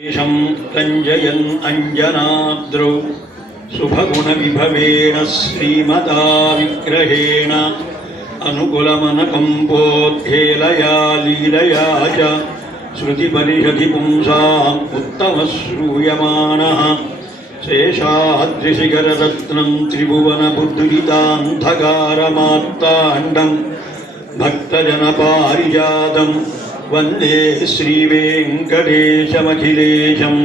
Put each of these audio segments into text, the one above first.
रञ्जयन् अञ्जनाद्रौ शुभगुणविभवेन श्रीमदा विग्रहेण अनुकुलमनकम्पोद्धेलया लीलया च श्रुतिपरिषदि पुंसाम् उत्तमः श्रूयमाणः शेषाद्रिशिखररत्नं त्रिभुवनबुद्धुरितान्धकारमार्ताण्डं भक्तजनपारिजातं वन्दे श्रीवेङ्कटेशमखिलेशम्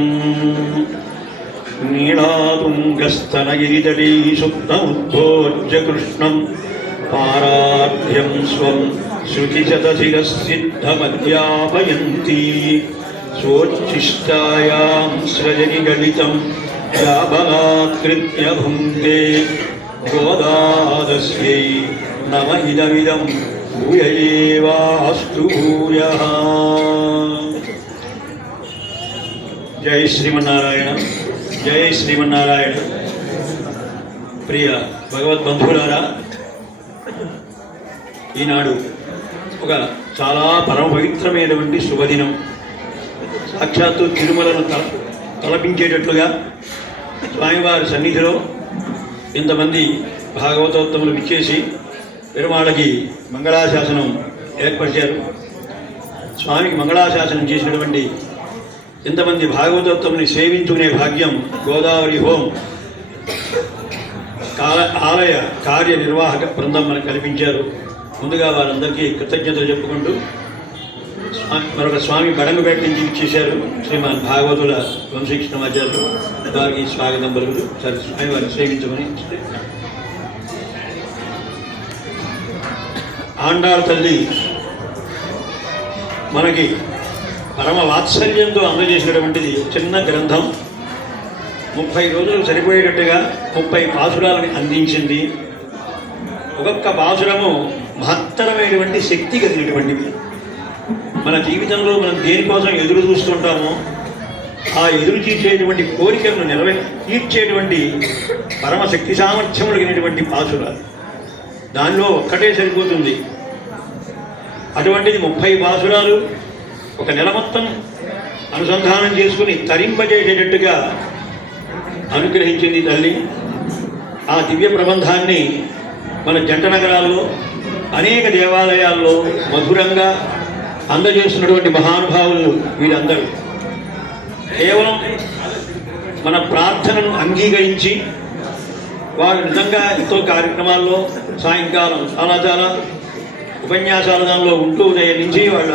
नीलातुङ्गस्तनगिरितटी सुप्तमुद्भोज्य कृष्णं पारार्ध्यं स्वं श्रुतिशतशिरःसिद्धमध्यापयन्ती स्वोच्छिष्टायां स्रजनिगलितं या बलात्कृत्य भुङ्क्ते गोदादस्यै नम इदमिदं भूय एवास्तु भूयः। जय श्रीमन्नारायण, जय श्रीमन्नारायण। ప్రియ భగవద్బంధువులారా, ఈనాడు ఒక చాలా పరమ పవిత్రమైనటువంటి శుభదినం. సాక్షాత్తు తిరుమలను తలపించేటట్లుగా స్వామివారి సన్నిధిలో ఇంతమంది భాగవతోత్తములు విచ్చేసి పెరుమాళకి మంగళాశాసనం ఏర్పరిచారు. స్వామికి మంగళాశాసనం చేసినటువంటి ఇంతమంది భాగవతోత్తముని సేవించుకునే భాగ్యం గోదావరి హోం ఆలయ కార్యనిర్వాహక బృందం మనకు కల్పించారు. ముందుగా వారందరికీ కృతజ్ఞతలు చెప్పుకుంటూ మరొక స్వామి బడంగపేట నుంచి ఇచ్చేశారు శ్రీమాన్ భాగవతుల వంశీకృష్ణమాచార్యులు, వారికి స్వాగతం పలుకుతూ సరే స్వామి వారిని సేవించమని. ఆండాళ్ తల్లి మనకి పరమ వాత్సల్యంతో అందజేసినటువంటిది చిన్న గ్రంథం. 30 రోజులు సరిపోయేటట్టుగా 30 పాసురాలను అందించింది. ఒక్కొక్క పాసురము మహత్తరమైనటువంటి శక్తి కలిగినటువంటివి. మన జీవితంలో మనం దేనికోసం ఎదురు చూస్తుంటామో ఆ ఎదురు తీర్చేటువంటి కోరికలను తీర్చేటువంటి పరమ శక్తి సామర్థ్యములు కలిగినటువంటి పాసురాలు. దానిలో ఒక్కటే సరిపోతుంది. అటువంటిది 30 పాసురాలు ఒక నెల మొత్తం అనుసంధానం చేసుకుని తరింపజేసేటట్టుగా అనుగ్రహించింది తల్లి. ఆ దివ్య ప్రబంధాన్ని మన జంట నగరాల్లో అనేక దేవాలయాల్లో మధురంగా అందజేస్తున్నటువంటి మహానుభావులు వీరందరూ కేవలం మన ప్రార్థనను అంగీకరించి వారు నిజంగా ఎంతో కార్యక్రమాల్లో సాయంకాలం చాలా ఉపన్యాసాల దానిలో ఉంటూ ఉదయం నుంచి వాళ్ళు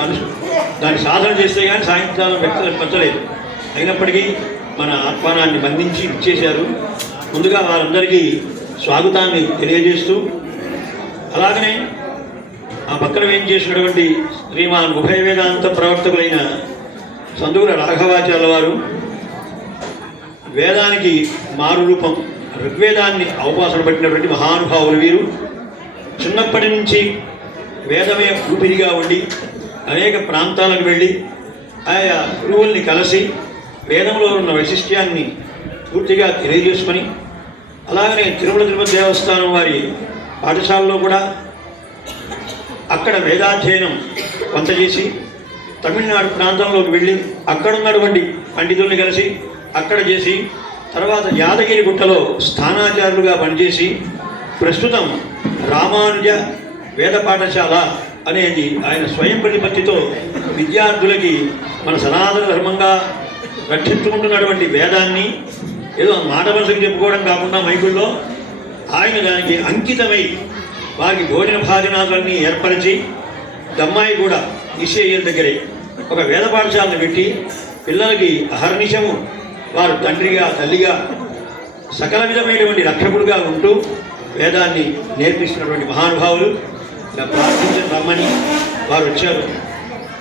దాన్ని సాధన చేస్తే కానీ సాయంకాలం వ్యక్తులకు పచ్చలేదు. అయినప్పటికీ మన ఆహ్వానాన్ని బంధించి ఇచ్చేశారు. ముందుగా వారందరికీ స్వాగతాన్ని తెలియజేస్తూ, అలాగనే ఆ పక్కన ఏం చేసినటువంటి శ్రీమాన్ ఉభయ వేదాంత ప్రవర్తకులైన సందుగుల రాఘవాచార్యుల వారు వేదానికి మారు రూపం ఋగ్వేదాన్ని అవపాసన పట్టినటువంటి మహానుభావులు వీరు. చిన్నప్పటి నుంచి వేదమే ఊపిరిగా ఉండి అనేక ప్రాంతాలకు వెళ్ళి ఆయా గురువుల్ని కలిసి వేదంలో ఉన్న వైశిష్ట్యాన్ని పూర్తిగా తెలియజేసుకొని, అలాగనే తిరుమల తిరుపతి దేవస్థానం వారి పాఠశాలలో కూడా అక్కడ వేదాధ్యయనం కొంత చేసి తమిళనాడు ప్రాంతంలోకి వెళ్ళి అక్కడున్నటువంటి పండితుల్ని కలిసి అక్కడ చేసి, తర్వాత యాదగిరి గుట్టలో స్థానాచారులుగా పనిచేసి ప్రస్తుతం రామానుజ వేద పాఠశాల అనేది ఆయన స్వయం ప్రతిపత్తితో విద్యార్థులకి మన సనాతన ధర్మంగా రక్షించుకుంటున్నటువంటి వేదాన్ని ఏదో మాట మనసుకు చెప్పుకోవడం కాకుండా మైకుల్లో ఆయన దానికి అంకితమై వారికి భోజన భాజనాలన్నీ ఏర్పరిచి దమ్మాయి కూడా ఈశ్వయ్య దగ్గరే ఒక వేద పాఠశాలను పెట్టి పిల్లలకి అహర్నిశము వారు తండ్రిగా తల్లిగా సకల విధమైనటువంటి రక్షకుడుగా ఉంటూ వేదాన్ని నేర్పిస్తున్నటువంటి మహానుభావులు. ఇలా ప్రార్థించిన రమ్మని వారు వచ్చారు.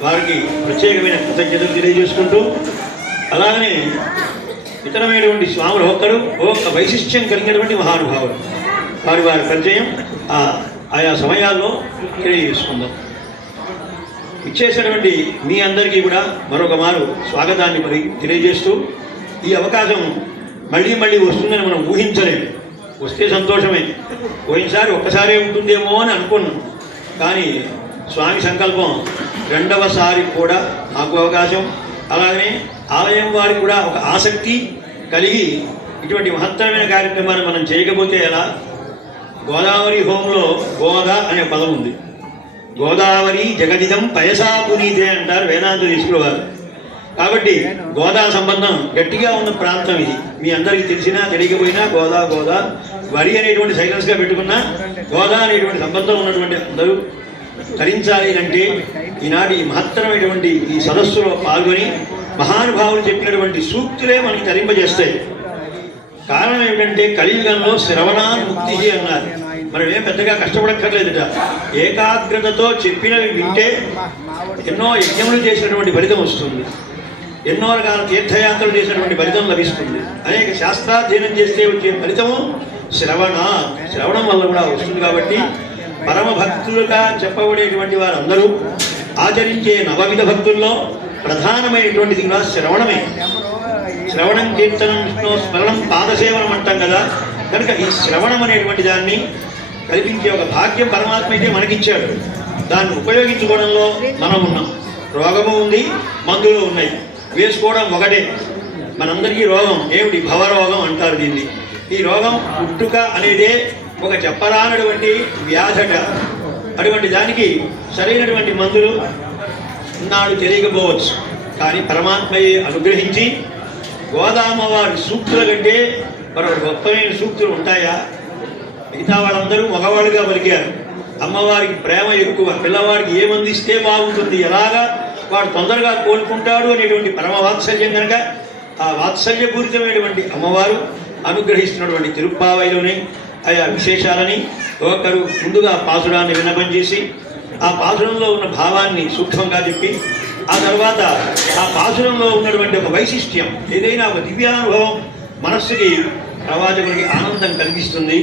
వారికి ప్రత్యేకమైన కృతజ్ఞతలు తెలియజేసుకుంటూ, అలాగనే ఇతరమైనటువంటి స్వాములు ఒక్క వైశిష్ట్యం కలిగినటువంటి మహానుభావులు వారి పరిచయం ఆయా సమయాల్లో తెలియజేసుకుందాం. ఇచ్చేసినటువంటి మీ అందరికీ కూడా మరొక మారు స్వాగతాన్ని తెలియజేస్తూ, ఈ అవకాశం మళ్ళీ వస్తుందని మనం ఊహించలేము. వస్తే సంతోషమే. పోయినసారి ఒక్కసారే ఉంటుందేమో అని అనుకున్నాం, కానీ స్వామి సంకల్పం రెండవసారి కూడా నాకు అవకాశం అలాగనే ఆలయం వారికి కూడా ఒక ఆసక్తి కలిగి ఇటువంటి మహత్తరమైన కార్యక్రమాన్ని మనం చేయకపోతే ఎలా? గోదావరి హోంలో గోదా అనే పదం ఉంది. గోదావరి జగదిదం పయసా పునీతే అంటారు వేదాంత తీసుకునేవారు. కాబట్టి గోదా సంబంధం గట్టిగా ఉన్న ప్రాంతం ఇది. మీ అందరికీ తెలిసినా తెలియకపోయినా గోదా గోదా వరి అనేటువంటి సైలెన్స్గా పెట్టుకున్నా గోదా అనేటువంటి సంబంధం ఉన్నటువంటి అందరూ తరించాలి అంటే ఈనాటి ఈ మహత్తరమైనటువంటి ఈ సదస్సులో పాల్గొని మహానుభావులు చెప్పినటువంటి సూక్తులే మనకి తరింపజేస్తాయి. కారణం ఏమిటంటే కలియుగంలో శ్రవణాన్ముక్తి అన్నారు. మనం ఏం పెద్దగా కష్టపడక్కర్లేదుట. ఏకాగ్రతతో చెప్పినవి వింటే ఎన్నో యజ్ఞములు చేసినటువంటి ఫలితం వస్తుంది, ఎన్నో రకాల తీర్థయాత్రలు చేసినటువంటి ఫలితం లభిస్తుంది. అనేక శాస్త్రాధ్యయనం చేస్తే వచ్చే ఫలితము శ్రవణం వల్ల కూడా వస్తుంది. కాబట్టి పరమ భక్తులుగా చెప్పబడేటువంటి వారందరూ ఆచరించే నవవిధ భక్తుల్లో ప్రధానమైనటువంటిది కూడా శ్రవణమే. శ్రవణం కీర్తనం విష్ణు స్మరణం పాదసేవనం అంటాం కదా. కనుక ఈ శ్రవణం అనేటువంటి దాన్ని కల్పించే ఒక భాగ్యం పరమాత్మ అయితే మనకిచ్చాడు. దాన్ని ఉపయోగించుకోవడంలో మనం ఉన్నాం. రోగము ఉంది, మందులు ఉన్నాయి, వేసుకోవడం ఒకటే. మనందరికీ రోగం ఏమిటి? భవరోగం అంటారు దీన్ని. ఈ రోగం పుట్టుక అనేదే ఒక చెప్పరానటువంటి వ్యాధట. అటువంటి దానికి సరైనటువంటి మందులు నాడు తెలియకపోవచ్చు. కానీ పరమాత్మయే అనుగ్రహించి గోదామవారి సూక్తుల కంటే మరొక గొప్పమైన సూక్తులు ఉంటాయా? మిగతా వాళ్ళందరూ మగవాళ్ళుగా పలికారు. అమ్మవారికి ప్రేమ ఎక్కువ. పిల్లవాడికి ఏమందిస్తే బాగుంటుంది, ఎలాగా వాడు తొందరగా కోలుకుంటాడు అనేటువంటి పరమ వాత్సల్యం కనుక ఆ వాత్సల్యపూరితమైనటువంటి అమ్మవారు అనుగ్రహిస్తున్నటువంటి తిరుప్పావైలోని ఆయా విశేషాలని ఒకరు ముందుగా పాసురాన్ని విన్నపం చేసి ఆ పాసురంలో ఉన్న భావాన్ని సూక్ష్మంగా చెప్పి ఆ తర్వాత ఆ పాసురంలో ఉన్నటువంటి ఒక వైశిష్ట్యం, ఏదైనా ఒక దివ్యానుభవం మనస్సుకి ప్రవాచకుడికి ఆనందం కలిగిస్తుంది.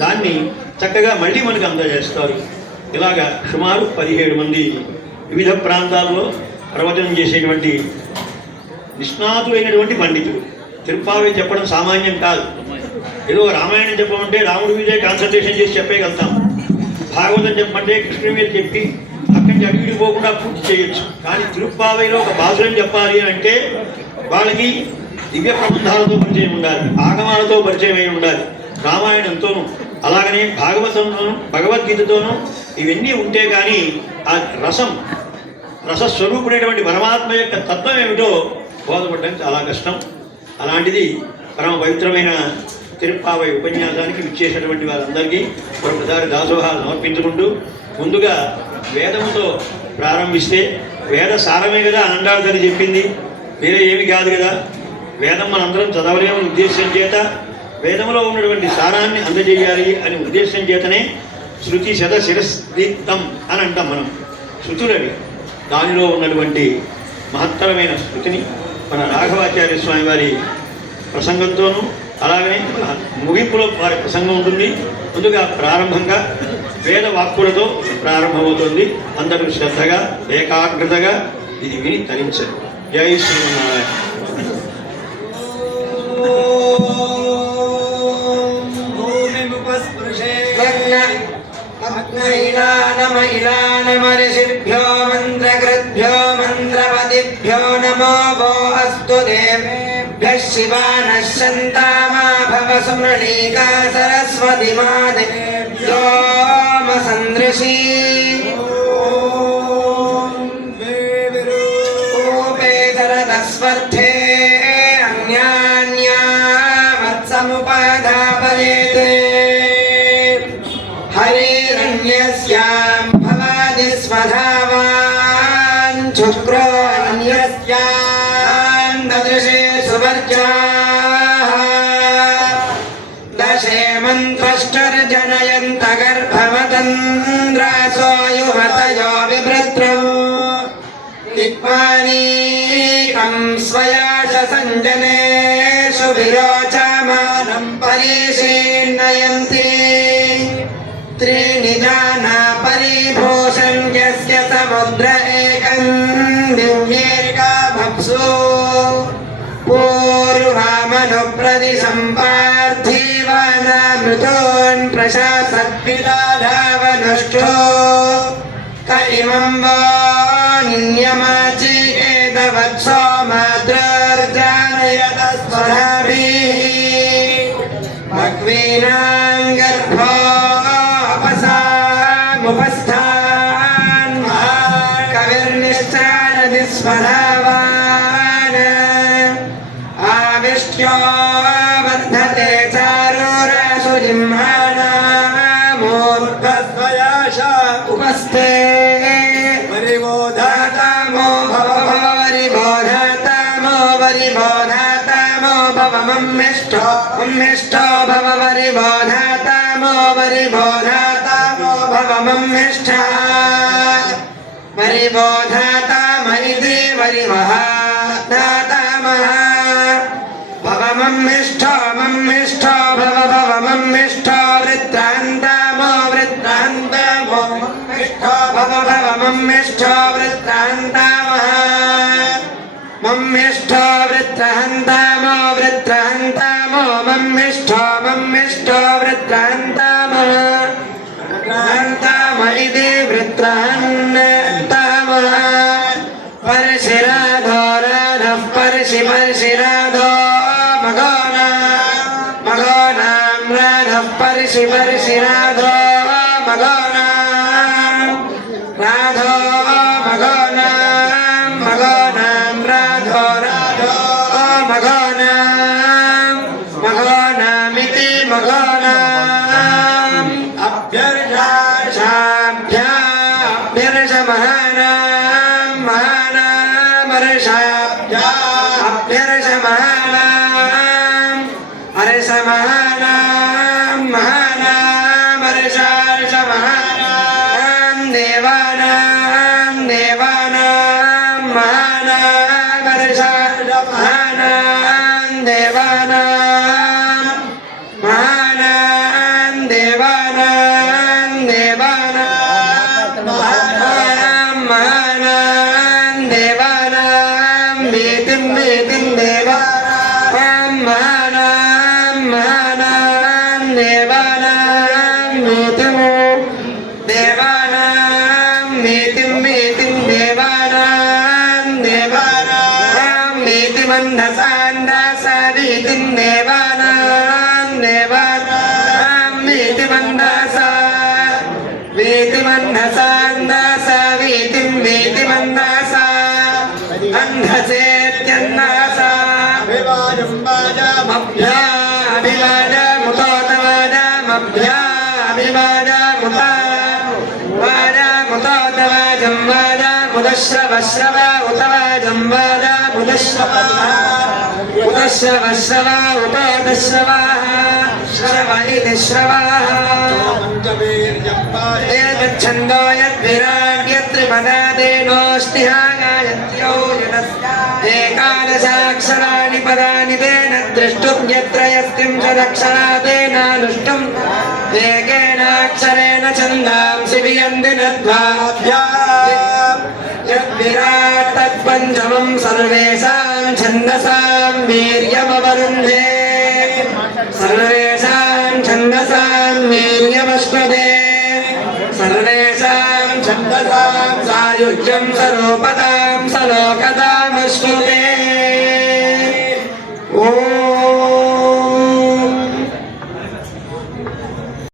దాన్ని చక్కగా మళ్ళీ మనకు అందజేస్తారు. ఇలాగా సుమారు 17 మంది వివిధ ప్రాంతాల్లో ప్రవచనం చేసేటువంటి నిష్ణాతులైనటువంటి పండితులు. తిరుప్పావై చెప్పడం సామాన్యం కాదు. ఏదో రామాయణం చెప్పమంటే రాముడి మీదే కాన్సన్ట్రేషన్ చేసి చెప్పేయగలుగుతాం. భాగవతం చెప్పమంటే కృష్ణుడి మీద చెప్పి అక్కడి నుంచి అడిగిడి పోకుండా పూర్తి చేయొచ్చు. కానీ తిరుప్పావైలో ఒక భాషలను చెప్పాలి అంటే వాళ్ళకి దివ్య ప్రబంధాలతో పరిచయం ఉండాలి, ఆగమాలతో పరిచయం అయి ఉండాలి, రామాయణంతోనూ అలాగనే భాగవతంతోనూ భగవద్గీతతోనూ ఇవన్నీ ఉంటే కానీ ఆ రసస్వరూపుడైనటువంటి పరమాత్మ యొక్క తత్వం ఏమిటో బోధపడడం చాలా కష్టం. అలాంటిది పరమ పవిత్రమైన తిరుప్పావై ఉపన్యాసానికి విచ్చేసినటువంటి వారందరికీ ఒకసారి దాసోహాలు సమర్పించుకుంటూ ముందుగా వేదముతో ప్రారంభిస్తే వేద సారమే కదా అనండాలని చెప్పింది, వేరే ఏమి కాదు కదా. వేదం మనందరం చదవలేమని ఉద్దేశం చేత వేదంలో ఉన్నటువంటి సారాన్ని అందజేయాలి అనే ఉద్దేశం చేతనే శృతి శిరస్దీప్తం అని అంటాం మనం. శృతులవి దానిలో ఉన్నటువంటి మహత్తరమైన శృతిని మన రాఘవాచార్య స్వామి వారి ప్రసంగంతోనూ అలాగనే ముగింపులో వారి ప్రసంగం ఉంటుంది. ముందుగా ప్రారంభంగా వేద వాక్కులతో ప్రారంభమవుతుంది. అందరూ శ్రద్ధగా ఏకాగ్రతగా ఇది విని తరించరు. జై శ్రీమన్నారాయణ. ऋषिभ्यो मन्त्रकृद्भ्यो मन्त्रपतिभ्यो नमो वो अस्तु देवेभ्यः शिवानः शन्तामा भव सुमृणीका सरस्वती मादेव्यो मसन्दृशी ूपेतरतस्वर्थे अन्यान्या वत्समुपधापयेते हरिरन्यस्यां भवादि स्वधावान् शुक्रो अन्यस्यां ददृशे सुवर्जाः दशेमन्त्वष्टर्जनयन्त गर्भवतन्द्रासो युवतयो विभृत्रौ दिक्पानीकं स्वयाश सञ्जनेषु विरोचमानं परिशीर्णयन्ति त्रीणि जाना परिभूषं यस्य समुद्र एकं दिव्यैर्गाभप्सु पूर्वामनुप्रदिशं पार्थिवानामृतोन् प्रशासद्विदाधावनुष्ठो क इमं वो निन्यमाचिकेतवत्सोम स्वधावान् आविष्ट्यो वर्धते चारुरासु जिह्वाना मूर्धस्वयाश उपस्थे परिबोधातामो भव परिबोधातामो परिबोधातामो भव मम्मिष्ठो मम्मिष्ठो भव परिबोधातामो परिबोधातामो भव मम्मिष्ठः परिबोधाताम इति परिवहातामः भव मम्मिष्ठो मम्मिष्ठो भव भव मम्मिष्ठो वृत्रान्तामो वृत्रान्तामो मम्मिष्ठो भव भव मम्मिष्ठो वृत्रान्तामः मम्मिष्ठो वृत्रहन्तामो वृत्रहन्तामो मम्मिष्ठो मम्मिष्ठो वृत्रान्तामः वृत्रान्ताम इति वृत्रहन्तामः परशिराधो राधः परशिराधो मघोनां राधः परशिराधो मघोनां राधो मघोनां राधो मघोनामिति मघोनाम् अभ्यर्षाभ्यर्ष महानामर्षाभ्या अभ्यर्ष महानामर्षार्ष महानां देवानां महानामर्षार्ष महानां देवानां वेतिं देवानां महानां देवानां वेतिं देवानां वेतिमन्धसान्दासा वेतिं देवानां वेतिमन्धसा वेतिमन्धसान्दासा वेतिमन्धसा अन्धसेत्यन्नासा अभिवाजमुतोतवाजं वाजामुदश्रवश्रव उत वाजं वाजामुदश्रवश्रव उतोदश्रवाः श्रव इति श्रवाः एतच्छन्दो यद्विराड्यत्रिपदादेनोऽस्तिहा गायत्र्यो एकादशाक्षराणि पदानि तेन द्रष्टुं यत्र यस्त्रिंशदक्षरा तेनानुष्टुम् एकेनाक्षरेण छन्दांसि वियन्ति नद्वाभ्या यद्विराट् तत्पञ्चमं सर्वेषां छन्दसां वीर्यमवरुन्धे सर्वेषां छन्दसां वीर्यमश्नुते सर्वेषां छन्दसां सायुज्यं सरोपदां सलोकदामश्नुते